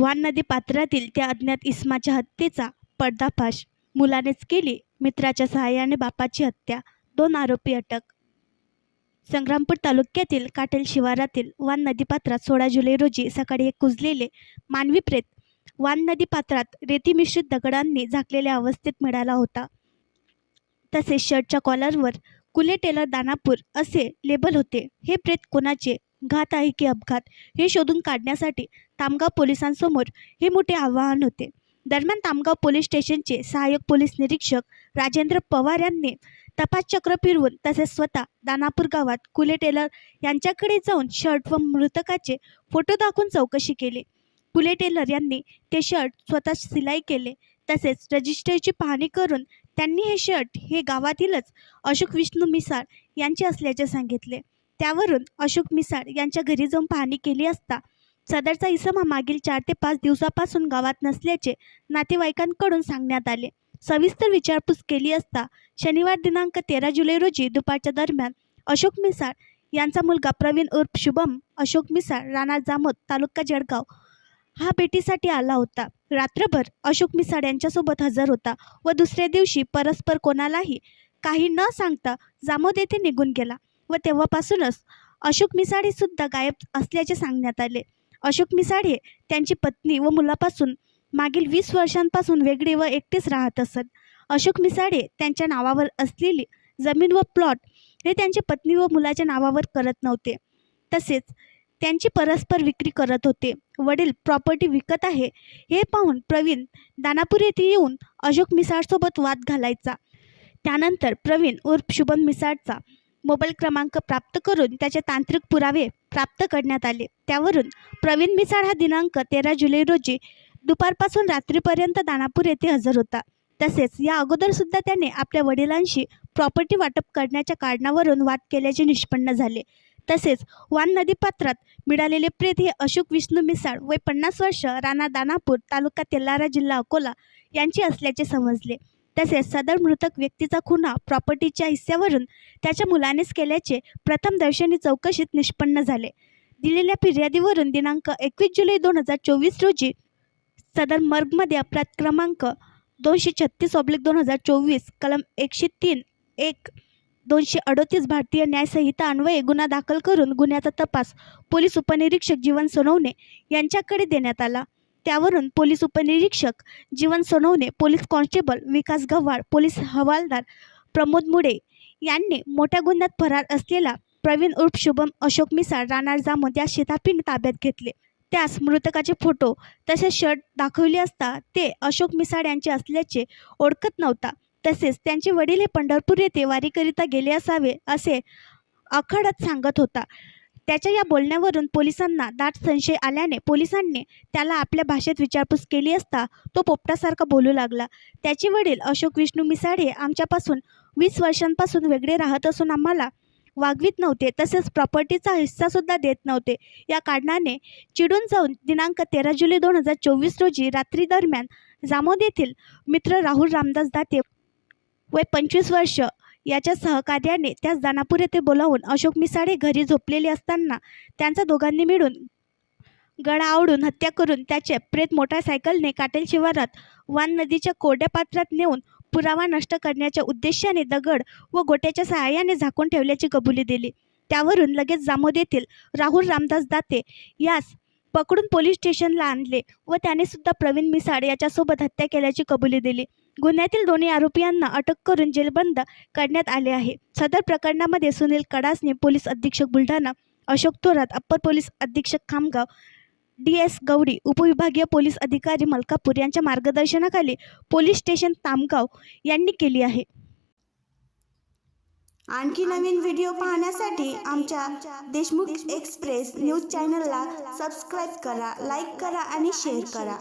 वान नदी पात्रातील त्या अज्ञात इसमाच्या हत्येचा पर्दाफाश. मुलानेच केली मित्राच्या सहाय्याने बापाची हत्या. 2 आरोपी अटक. संग्रामपूर तालुक्यातील काटेल शिवारातील वान नदीपात्रात 16 जुलै रोजी सकाळी एक कुजलेले मानवी प्रेत वान नदीपात्रात रेती मिश्रित दगडांनी झाकलेल्या अवस्थेत मिळाला होता. तसेच शर्टच्या कॉलरवर कुले टेलर दानापूर असे लेबल होते. हे प्रेत कोणाचे, घात आहे की अपघात, हे शोधून काढण्यासाठी तामगाव पोलिसांसमोर हे मोठे आव्हान होते. दरम्यान तामगाव पोलीस स्टेशनचे सहाय्यक पोलीस निरीक्षक राजेंद्र पवार यांनी तपासचक्र फिरवून तसेच स्वतः दानापूर गावात कुले टेलर यांच्याकडे जाऊन शर्ट व मृतकाचे फोटो दाखवून चौकशी केली. कुले टेलर यांनी ते शर्ट स्वतः सिलाई केले. तसेच रजिस्टरची पाहणी करून त्यांनी हे शर्ट हे गावातीलच अशोक विष्णू मिसाळ यांचे असल्याचे सांगितले. त्यावरून अशोक मिसाळ यांच्या घरी जाऊन पाहणी केली असता सदरचा इसम हा मागील 4 ते 5 दिवसापासून गावात नसल्याचे नातेवाईकांकडून सांगण्यात आले. सविस्तर विचारपूस केली असता शनिवार दिनांक 13 जुलै रोजी दुपारच्या दरम्यान अशोक मिसाळ यांचा मुलगा प्रवीण उर्फ शुभम अशोक मिसाळ राहणार जामोद तालुका जळगाव हा भेटीसाठी आला होता. रात्रभर अशोक मिसाळ यांच्यासोबत हजर होता व दुसऱ्या दिवशी परस्पर कोणालाही काही न सांगता जामोद येथे निघून गेला व तेव्हापासूनच अशोक मिसाळे सुद्धा गायब असल्याचे सांगण्यात आले. अशोक मिसाळे त्यांची पत्नी व मुलापासून मागील 20 वर्षांपासून वेगळे व एकटेच राहत असत. अशोक मिसाळे त्यांच्या नावावर असलेली जमीन व प्लॉट हे त्यांच्या पत्नी व मुलाच्या नावावर करत नव्हते. तसेच त्यांची परस्पर विक्री करत होते. वडील प्रॉपर्टी विकत आहे हे पाहून प्रवीण दानापूर येथे येऊन अशोक मिसाळसोबत वाद घालायचा. त्यानंतर प्रवीण उर्फ शुभम मिसाळचा मोबाईल क्रमांक प्राप्त करून त्याचे तांत्रिक पुरावे प्राप्त करण्यात आले. त्यावरून प्रवीण मिसाळ हा दिनांक 13 जुलै रोजी दुपारपासून रात्रीपर्यंत दानापूर येथे हजर होता. तसेच या अगोदर सुद्धा त्याने आपल्या वडिलांशी प्रॉपर्टी वाटप करण्याच्या कारणावरून वाद केल्याचे निष्पन्न झाले. तसेच वान नदीपात्रात मिळालेले प्रेत हे अशोक विष्णू मिसाळ वय 50 वर्ष राहणार दानापूर तालुका तेल्हारा जिल्हा अकोला यांचे असल्याचे समजले. तसेच सदर मृतक व्यक्तीचा खून हा प्रॉपर्टीच्या हिस्स्यावरून त्याच्या मुलानेच केल्याचे प्रथमदर्शनी चौकशीत निष्पन्न झाले. दिलेल्या फिर्यादीवरून दिनांक 21 जुलै 2024 रोजी सदर मर्गमध्ये अपराध क्रमांक 236/2024 कलम 103(1) 238 भारतीय न्यायसंहिता अन्वये गुन्हा दाखल करून गुन्ह्याचा तपास पोलीस उपनिरीक्षक जीवन सोनवणे यांच्याकडे देण्यात आला. त्यावरून पोलीस उपनिरीक्षक जीवन सोनवणे, पोलीस कॉन्स्टेबल विकास गव्हाड, पोलीस हवालदार प्रमोद मुडे यांनी मोठ्या गुन्ह्यात फरार असलेला प्रवीण उर्फ शुभम अशोक मिसाळ राहणार जामोद या शेतापीने ताब्यात घेतले. त्यास मृतकाचे फोटो तसेच शर्ट दाखवले असता ते अशोक मिसाळ यांचे असल्याचे ओळखत नव्हता. तसेच त्यांचे वडील हे पंढरपूर येथे वारीकरिता गेले असावे असे अखडत सांगत होता. त्याच्या या बोलण्यावरून पोलिसांना दाट संशय आल्याने पोलिसांनी त्याला आपल्या भाषेत विचारपूस केली असता तो पोपटासारखा बोलू लागला. त्याचे वडील अशोक विष्णू मिसाळ हे आमच्यापासून 20 वर्षांपासून वेगळे राहत असून आम्हाला वागवित नव्हते, तसेच प्रॉपर्टीचा हिस्सासुद्धा देत नव्हते. या कारणाने चिडून जाऊन दिनांक 13 जुलै 2024 रोजी रात्री दरम्यान जामोद येथील मित्र राहुल रामदास दाते वय 25 वर्ष याच्या सहकार्याने त्यास दानापूर येथे बोलावून अशोक मिसाळे घरी झोपलेले असताना त्यांचा दोघांनी मिळून गळा आवळून हत्या करून त्याचे प्रेत मोटारसायकलने काटेल शिवारात वान नदीच्या कोरड्या पात्रात नेऊन पुरावा नष्ट करण्याच्या उद्देशाने दगड व गोट्याच्या सहाय्याने झाकून ठेवल्याची कबुली दिली. त्यावरून लगेच जामोद येथील राहुल रामदास दाते यास पकडून पोलीस स्टेशनला आणले व त्याने सुद्धा प्रवीण मिसाळ याच्यासोबत हत्या केल्याची कबुली दिली. गुन्ह्यातील दोन्ही आरोपींना अटक करून जेलबंद करण्यात आले आहे. सदर प्रकरणामध्ये सुनील कडासने पोलीस अधीक्षक बुलढाणा, अशोक थोरात अप्पर पोलीस अधीक्षक खामगाव, DS गवडी उपविभागीय पोलीस अधिकारी मलकापूर यांच्या मार्गदर्शनाखाली पोलीस स्टेशन तामगाव यांनी केली आहे. आणखी नवीन व्हिडिओ पाहण्यासाठी आमच्या देशमुख एक्सप्रेस न्यूज चॅनलला सबस्क्राईब करा, लाईक करा आणि शेअर करा.